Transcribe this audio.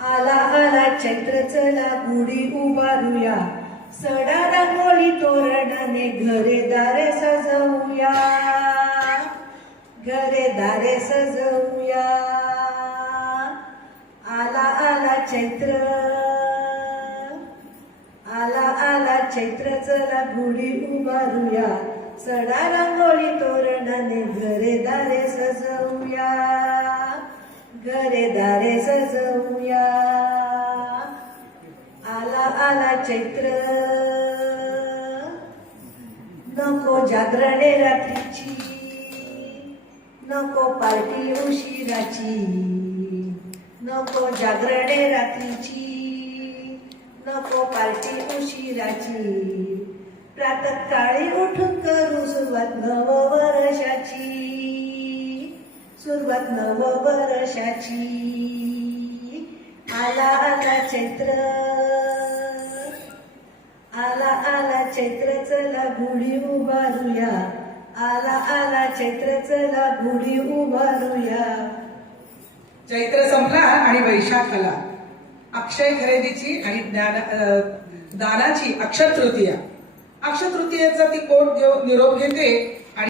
आला आला चैत्र चला गुढी उभारूया, सडा रांगोळी तोरणाने घरे दारे सजवूया, घरे दारे सजवूया. आला आला चैत्र, आला आला चैत्र चला गुढी उभारूया, सडा रांगोळी तोरणाने घरे दारे सजवूया, घरे दारे सजवूया. आला आला चैत्र, नको जागरणे रात्रीची, नको पार्टी उशिराची, नको जागरणे रात्रीची, नको पार्टी उशिराची. प्रातःकाळी उठून करू सुरुवात नववर्षाची, सुरुवात नववर्षाची. आला आला चैत्र, आला आला चैत्र चला गुढी उभारूया, आला आला चैत्र चला गुढी उभारूया. चैत्र संपला आणि वैशाख आला. अक्षय खरेदीची आणि दानाची अक्षय तृतीया. अक्षय तृतीयेचा ती कोट निरोप घेते